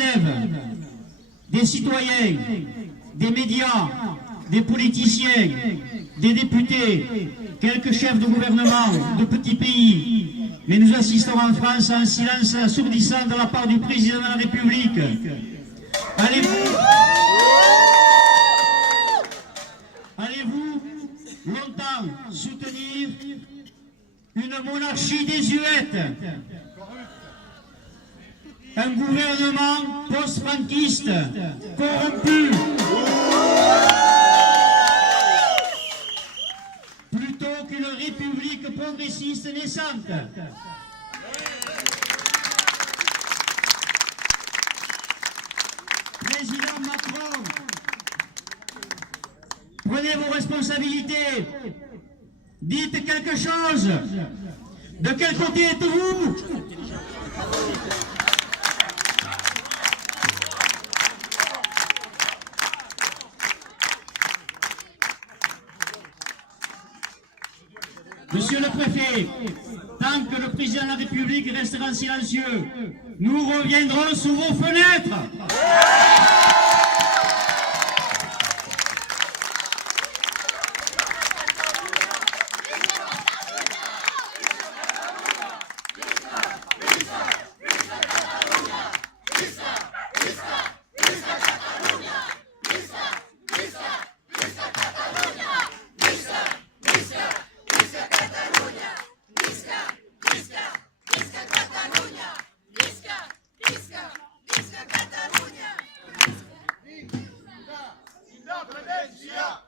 élèves, des citoyens, des médias, des politiciens, des députés, quelques chefs de gouvernement de petits pays, mais nous assistons en France à un silence assourdissant de la part du président de la République. Allez-vous longtemps soutenir une monarchie désuète, un gouvernement post-franquiste corrompu, plutôt qu'une république progressiste naissante? Président Macron, prenez vos responsabilités, dites quelque chose. De quel côté êtes-vous? Monsieur le préfet, tant que le président de la République restera silencieux, nous reviendrons sous vos fenêtres. Independencia!